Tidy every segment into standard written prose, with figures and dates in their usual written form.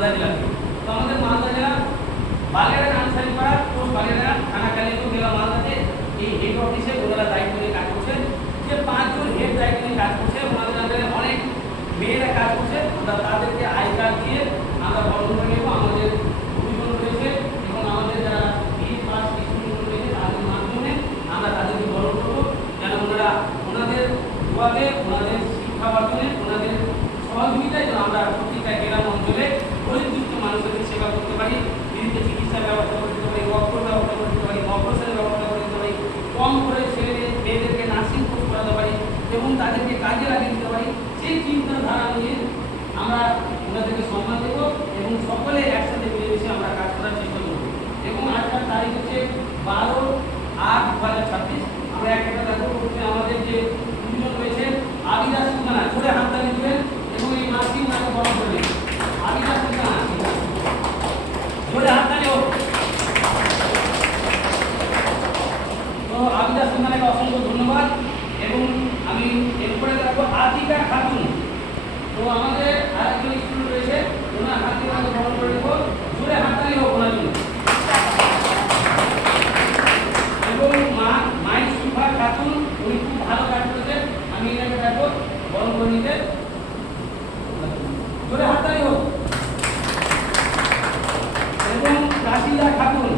মালদা জেলা থেকে। তো আমাদের মালদা জেলা বাগেরহাট আনসারিপাড়া পোস্ট বাগেরহাট থানা কালিয়াকৈর জেলা মালদাতে এই হেড অফিসে ওনারা দায়িত্ব নিয়ে কাজ করছেন। যে 5 জন হেড দায়িত্ব নিয়ে কাজ করছে, ওনাদের আন্ডারে অনেক মেয়েরা কাজ করছে। আমরা তাদেরকে আই কার্ড দিয়ে আমরা বরণ করে নেব। আমাদের অভিযোগ রয়েছে এবং আমাদের যারা পাস স্টুডেন্ট রয়েছে তাদের মাধ্যমে আমরা তাদেরকে বরণ করবো, যেন ওনারা ওনাদের দোয়াতে, ওনাদের শিক্ষা অর্জনে, ওনাদের সহযোগিতায় যেন আমরা প্রত্যেকটা গ্রাম অঞ্চলে গরিবদুঃখী মানুষদের সেবা করতে পারি, ফ্রিতে চিকিৎসার ব্যবস্থা করে দিতে পারি, রক্তের ব্যবস্থা করে দিতে পারি, অপারেশনের ব্যবস্থা করে দিতে পারি, কম করে ছেলে মেয়েদেরকে নার্সিং কোর্স করাতে পারি এবং তাদেরকে কাজে লাগিয়ে দিতে পারি। সেই চিন্তাধারা নিয়ে আমরা ওনাদেরকে সম্মান দেব এবং সকলে একসাথে মিলেমিশে আমরা কাজ করার চেষ্টা করব। এবং আজকের তারিখ হচ্ছে 12/8/2026। আমরা একটা দেখো আমাদের যে দুজন রয়েছে আবিদা সুলতানা, জোরে হাততালি দিবেন এবং এই মাসিক নামে বরণ করবেন। আবিদা সুলতানা, জোরে হাততালি হোক। তো আবিদা সুলতানাকে অসংখ্য ধন্যবাদ। এবং আমি এরপরে দেখো আতিকা খাতুন। তো আমাদের আরেকজন স্টুডেন্ট রয়েছে, ওনার হাত দিয়ে আমাকে বরণ করে দেবো। জোরে হাততালি হোক ওনার জন্য। এবং মাই সুফা খাতুন, উনি খুব ভালো কাজ করেছেন। আমি এনাকে দেখো বরণ করে নিতে। জোরে হাততালি হোক। এবং রাশিদা খাতুন,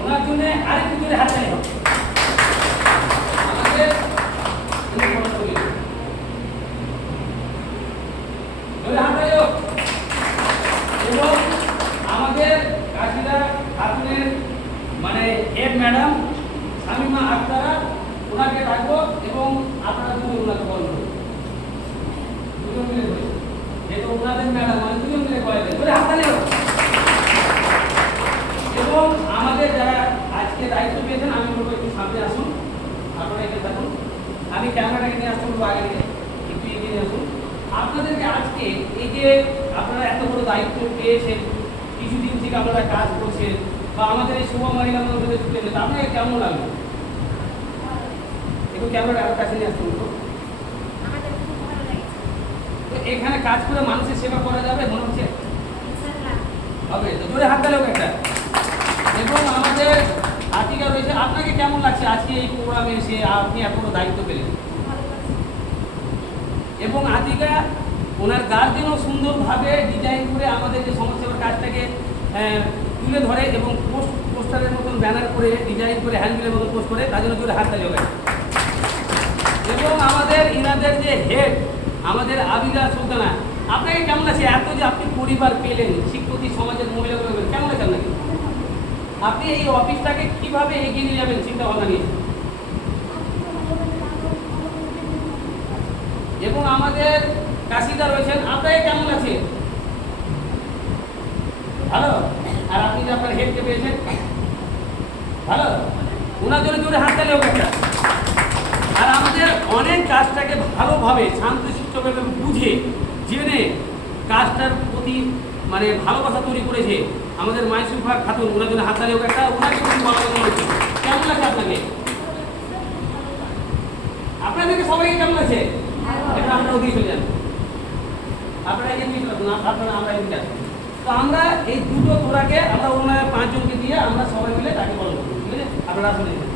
ওনার জন্য আরেকটু জোরে হাততালি হোক। আমাদের এবং আমাদের কাশিদা খাতুনের মানে হেড ম্যাডাম শামিমা আক্তারা, ওনাকে রাখবো এবং আপনারা দুজন ওনাকে বলবো, দুজন মিলে বলবো, যেহেতু ওনাদের ম্যাডাম মানে দুজন মিলে বলে দেবে হাততালি হোক। এবং আমাদের যারা আজকে দায়িত্ব পেয়েছেন, আমি বলবো একটু সামনে আসুন, আপনারা এখানে থাকুন। আমি ক্যামেরাটাকে নিয়ে আসতে বলবো, আগে থেকে একটু এগিয়ে আসুন। আপনাদেরকে আজকে এই যে আপনারা এত বড় দায়িত্ব পেয়েছেন, কিছুদিন থেকে আপনারা কাজ করছেন বা আমাদের এই শুভ মহিলা মন্দিরে পেয়েছেন, আপনাকে কেমন লাগলো? একটু ক্যামেরা আমার কাছে নিয়ে আসতে বলবো। তো এখানে কাজ করে মানুষের সেবা করা যাবে মনে হচ্ছে হবে? তো জোরে হাত তালি হোক একটা। এবং আমাদের আতিকা রয়েছে, আপনাকে কেমন লাগছে আজকে এই প্রোগ্রামে এসে আপনি এত বড় দায়িত্ব পেলেন? এবং আতিকা ওনার গার্জেনও সুন্দরভাবে ডিজাইন করে আমাদের যে সমাজসেবার কাজটাকে তুলে ধরে এবং পোস্টারের মতন ব্যানার করে ডিজাইন করে হ্যান্ডবিলের মতন পোস্ট করে, তার জন্য জোরে হাততালি হবে। এবং আমাদের ইনাদের যে হেড আমাদের আবিদা সুলতানা, আপনাকে কেমন আছে? এত যে আপনি পরিবার পেলেন, শিক্ষিত সমাজের মহিলাগুলো পেলেন, কেমন আছে আপনাকে? আপনি এই অফিসটাকে কিভাবে এগিয়ে নিয়ে যাবেন চিন্তা ভাবনা নিয়ে? এবং আমাদের কাশিদা রয়েছেন, আপনাকে কেমন আছে? ভালো। আর আপনি যে আপনার হেডকে পেয়েছেন ভালো, ওনার জন্য জোরে হাততালি হোক একটা। আর আমাদের অনেক কাজটাকে ভালোভাবে শান্তশিষ্টভাবে বুঝে জেনে কাজটার প্রতি মানে ভালোবাসা তৈরি করেছে আমাদের মাইসুফা খাতুন, ওনার জন্য হাততালি হোক একটা। ওনাকে কিছু বলা হয়েছে, কেমন লাগছে আপনাকে? আপনাদেরকে সবাইকে কেমন আছে? এটা আমরা ওদিকে চলে যান, আপনারা এগিয়ে নিয়ে চলে আসুন, আপনারা আমরা এদিকে আসুন। তো আমরা এই দুটো তোরাকে আমরা ওনার 5 জনকে দিয়ে আমরা সবাই মিলে তাকে বলবো, ঠিক আছে? আপনারা আসুন এখানে।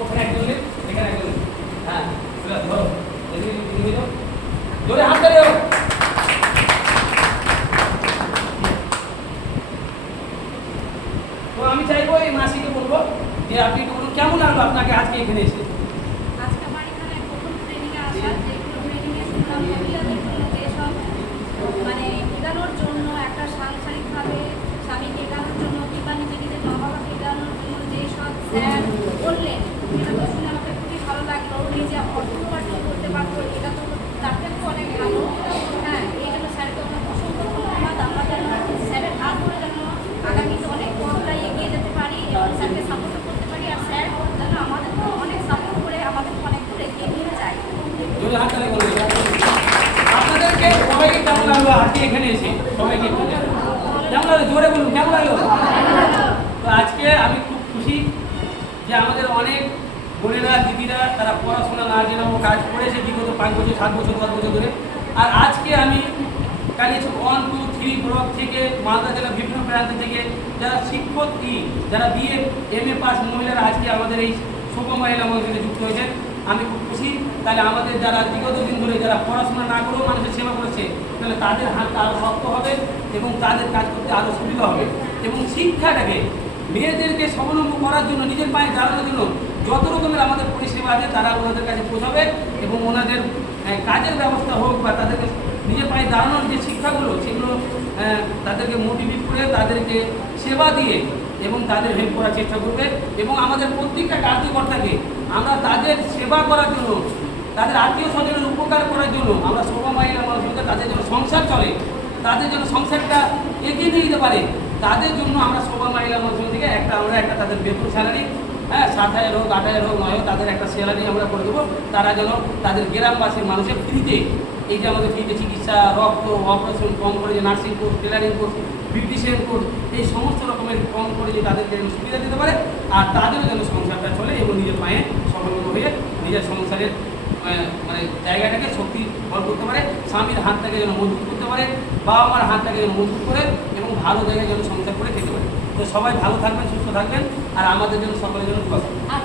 ওখানে একজন এখানে একজন, হ্যাঁ ধরো জোরে হাত তালি হোক। তো আমি চাইবো এই মাসিকে বলবো যে আপনি একটু বলুন কেমন লাগলো আপনাকে আজকে এখানে এসে? আজকে আমার এখানে প্রথম ট্রেনিংয়ে আসা, যে ট্রেনিংয়ে শুনলাম মহিলাদের জন্য যেসব মানে এগানোর জন্য একটা সাংসারিকভাবে স্বামীকে এগানোর জন্য কিংবা নিজেকে মা বাবাকে এগানোর জন্য যেসব স্যার বললেন, এটা তো শুনে আমাকে খুবই ভালো লাগলো। নিজে অর্থ উপার্জন করতে পারবো, এটা তো তার থেকেও অনেক ভালো। হ্যাঁ, এই জন্য স্যারকে অনেক অসংখ্য ধন্যবাদ। আমরা যেন স্যারের হাত ধরে যেন আগামীতে অনেক পথটাই এগিয়ে যেতে পারি এবং স্যারকে সাপোর্ট করতে পারি। আর স্যার যেন আমাদেরকে অনেক সাপোর্ট করে আমাদের অনেক করে এগিয়ে নিয়ে যায়। আপনাদেরকে সবাইকে কেমন লাগলো আজকে এখানে এসে? সবাইকে কেমন লাগলো জোরে বলুন, কেমন লাগলো? তো আজকে আমি খুব খুশি যে আমাদের অনেক বোনেরা দিদিরা তারা পড়াশোনা না জেনেও কাজ করেছে বিগত 5 বছর 7 বছর 10 বছর ধরে। আর আজকে আমি কালিয়াচক 1, 2, 3 ব্লক থেকে মালদা জেলার বিভিন্ন প্রান্ত থেকে যারা শিক্ষার্থী যারা বিএ MA পাস মহিলারা আজকে আমাদের এই শোভ মহিলা মন্দিরে যুক্ত হয়েছে। আমি খুব খুশি। তাহলে আমাদের যারা বিগত দিন ধরে যারা পড়াশোনা না করেও মানুষের সেবা করেছে তাহলে তাদের হাতটা আরও শক্ত হবে এবং তাদের কাজ করতে আরও সুবিধা হবে। এবং শিক্ষাটাকে মেয়েদেরকে স্বাবলম্বী করার জন্য নিজের পায়ে দাঁড়ানোর জন্য যত রকমের আমাদের পরিষেবা আছে তারা ওনাদের কাছে পৌঁছাবে এবং ওনাদের কাজের ব্যবস্থা হোক বা তাদেরকে নিজের পায়ে দাঁড়ানোর যে শিক্ষাগুলো সেগুলো তাদেরকে মোটিভেট করে তাদেরকে সেবা দিয়ে এবং তাদের হেল্প করার চেষ্টা করবে। এবং আমাদের প্রত্যেকটা কার্যকর্তাকে আমরা তাদের সেবা করার জন্য তাদের আত্মীয় স্বজনের উপকার করার জন্য আমরা শোভা মহিলা মানুষকে তাদের জন্য সংসার চলে তাদের জন্য সংসারটা এগিয়ে নিয়ে যেতে পারে তাদের জন্য আমরা শোভা মহিলা মানুষ থেকে আমরা একটা তাদের বেতন স্যালারি 7,000 হোক 8,000 হোক 9 হোক তাদের একটা স্যালারি আমরা করে দেবো। তারা যেন তাদের গ্রামবাসীর মানুষের ফ্রিতে এই যে আমাদের ফ্রিতে চিকিৎসা রক্ত অপারেশন কম করে যে nursing course tailoring course beautician course এই সমস্ত রকমের কম করে যে তাদেরকে যেন সুবিধা দিতে পারে আর তাদেরও যেন সংসারটা চলে এবং নিজের পায়ে স্বাবলম্বী হয়ে নিজের সংসারের মানে জায়গাটাকে শক্তি বল করতে পারে স্বামীর হাতটাকে যেন মজবুত করতে পারে বাবা মার হাতটাকে যেন মজবুত করে এবং ভালো জায়গায় যেন সংসার করে খেতে পারে। তো সবাই ভালো থাকবেন সুস্থ থাকবেন আর আমাদের জন্য সকলের জন্য আর